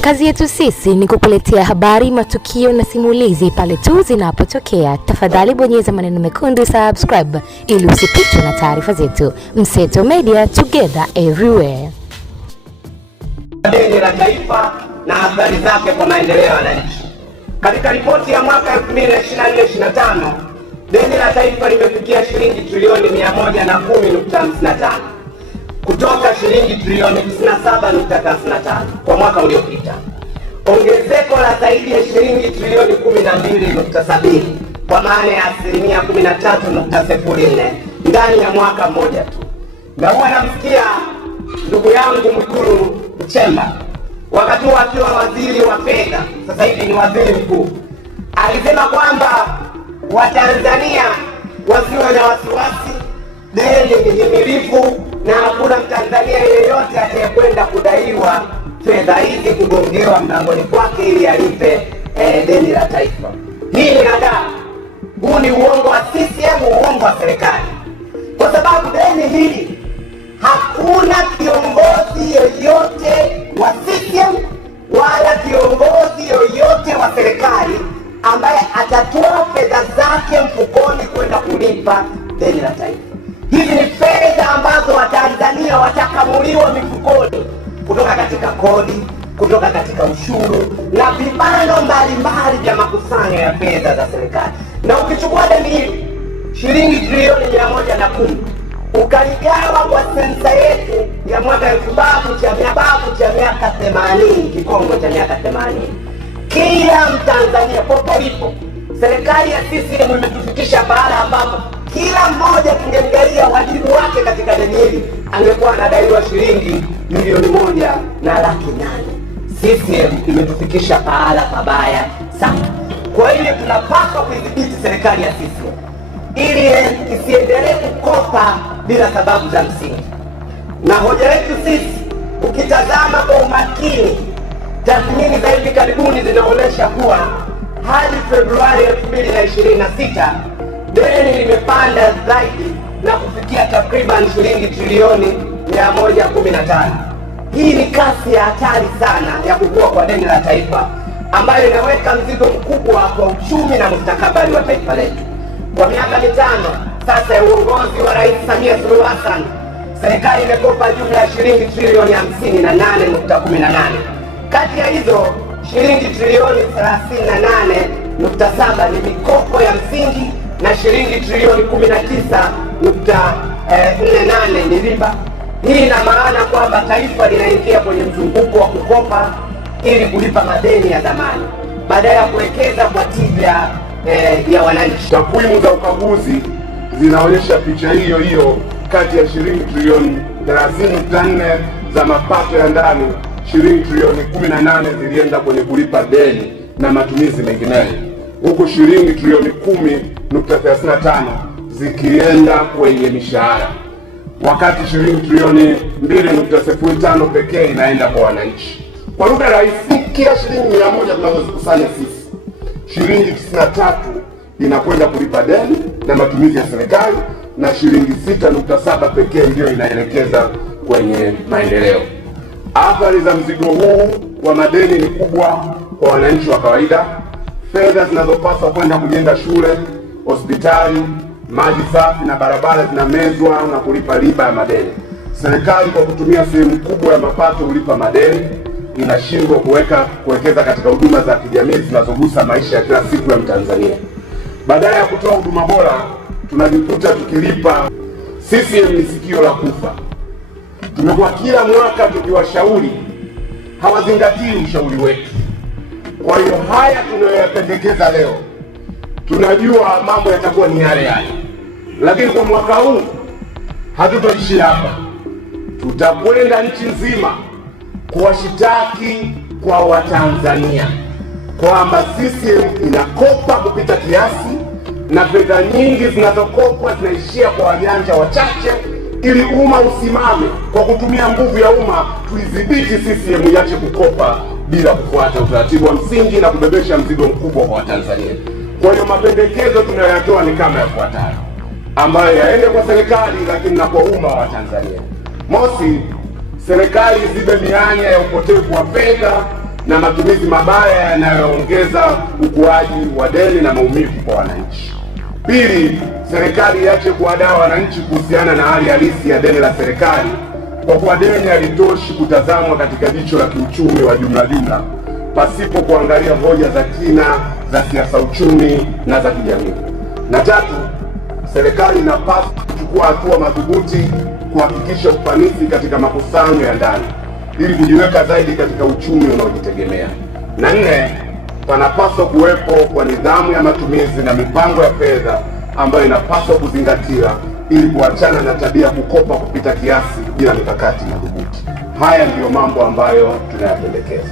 Kazi yetu sisi ni kukuletea habari, matukio na simulizi pale tu zinapotokea. Tafadhali bonyeza maneno mekundu subscribe ili usipitwe na taarifa zetu. Mseto Media, together everywhere. Deni la taifa na athari zake kwa maendeleo ya wananchi. Katika ripoti ya mwaka 2024-2025, deni la taifa limefikia shilingi trilioni 110.55 kutoka shilingi trilioni 97.35 kwa mwaka uliopita. Ongezeko la zaidi ya shilingi trilioni 12.70 kwa maana ya asilimia 13.04 ndani ya mwaka mmoja tu. Na huwa namsikia ndugu yangu Mwigulu Nchemba wakati akiwa waziri wa fedha, sasa hivi ni waziri mkuu, alisema kwamba Watanzania wasiwe na wasiwasi, deni ni himilivu na hakuna Mtanzania yeyote atayekwenda kudaiwa fedha hizi kugongewa mlangoni kwake ili alipe deni la taifa. Hii ni hadaa. Huu ni uongo wa CCM, uongo wa serikali, kwa sababu deni hili hakuna kiongozi yoyote wa CCM wala kiongozi yoyote wa serikali ambaye atatoa fedha zake mfukoni kwenda kulipa deni la taifa. Hizi ni fedha ambazo Watanzania watakamuliwa mifukoni kutoka katika kodi, kutoka katika ushuru na vibano mbalimbali vya makusanyo ya fedha za serikali. Na ukichukua deni hili shilingi trilioni 110 ukaligawa kwa sensa yetu ya mwaka 2000 cha miaka 80, kikongo cha miaka 80, kila Mtanzania popolipo, serikali ya CCM imetufikisha bahala ambapo kila mmoja tungemgalia wajibu wake katika deni hili angekuwa anadaiwa shilingi milioni 1.8 milioni. CCM imetufikisha pahala pabaya sana. Kwa hiyo tunapaswa kuidhibiti serikali ya CCM ili isiendelee kukopa bila sababu za msingi. Na hoja yetu sisi, ukitazama kwa umakini, tathmini za hivi karibuni zinaonyesha kuwa hadi Februari 2026 deni limepanda zaidi na kufikia takriban shilingi trilioni 115. Hii ni kasi ya hatari sana ya kukua kwa deni la taifa ambayo inaweka mzigo mkubwa kwa uchumi na mustakabali wa taifa letu. Kwa miaka 5 sasa ya uongozi wa Rais Samia Suluhu Hassan, serikali imekopa jumla ya shilingi trilioni 58.18. Kati ya hizo shilingi trilioni 38.7 ni mikopo ya msingi na shilingi trilioni 19.48 ni riba. Hii ina maana kwamba taifa linaingia kwenye mzunguko wa kukopa ili kulipa madeni ya zamani badala ya kuwekeza kwa tija ya wananchi. Takwimu za ukaguzi zinaonyesha picha hiyo hiyo. Kati ya shilingi trilioni 30.4 za mapato ya ndani, shilingi trilioni 18 zilienda kwenye kulipa deni na matumizi mengineyo, huku shilingi trilioni 10.35 zikienda kwenye mishahara, wakati shilingi trilioni 2.05 pekee inaenda kwa wananchi. Kwa lugha rahisi, kila shilingi 100 tunazozikusanya sisi, shilingi 93 inakwenda kulipa deni na matumizi ya serikali na shilingi 6.7 pekee ndio inaelekeza kwenye maendeleo. Athari za mzigo huu wa madeni ni kubwa kwa wananchi wa kawaida. Fedha zinazopaswa kwenda kujenga shule, hospitali, maji safi na barabara zinamezwa na kulipa riba ya madeni. Serikali kwa kutumia sehemu kubwa ya mapato kulipa madeni inashindwa kuwekeza katika huduma za kijamii zinazogusa maisha ya kila siku ya Mtanzania. Badala ya kutoa huduma bora, tunajikuta tukilipa. CCM ni sikio la kufa. Tumekuwa kila mwaka tukiwashauri, hawazingatii ushauri wetu. Kwa hiyo haya tunayoyapendekeza leo, tunajua mambo yatakuwa ni yale yale, lakini kwa mwaka huu hatutoishi hapa. Tutakwenda nchi nzima kuwashitaki kwa Watanzania kwamba CCM inakopa kupita kiasi na fedha nyingi zinazokopwa zinaishia kwa wajanja wachache. Ili umma usimame kwa kutumia nguvu ya umma, tuidhibiti CCM iache kukopa bila kufuata utaratibu wa msingi na kubebesha mzigo mkubwa kwa Watanzania. Kwa hiyo mapendekezo tunayoyatoa ni kama yafuatayo, ambayo yaende kwa serikali lakini na kwa umma wa Tanzania. Mosi, serikali zibe mianya ya upotevu wa fedha na matumizi mabaya yanayoongeza ukuaji wa deni na maumivu kwa wananchi. Pili, serikali iache kuwadaa wananchi kuhusiana na hali halisi ya deni la serikali, kwa kuwa deni halitoshi kutazamwa katika jicho la kiuchumi wa jumla pasipo kuangalia hoja za kina za siasa uchumi na za kijamii. Na tatu, serikali inapaswa kuchukua hatua madhubuti kuhakikisha ufanisi katika makusanyo ya ndani ili kujiweka zaidi katika uchumi unaojitegemea. Na nne, panapaswa kuwepo kwa nidhamu ya matumizi na mipango ya fedha ambayo inapaswa kuzingatia ili kuachana na tabia kukopa kupita kiasi bila mikakati madhubuti. Haya ndiyo mambo ambayo tunayapendekeza.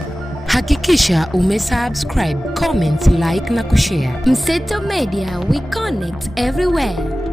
Hakikisha umesubscribe, comment, like na kushare. Mseto Media, we connect everywhere.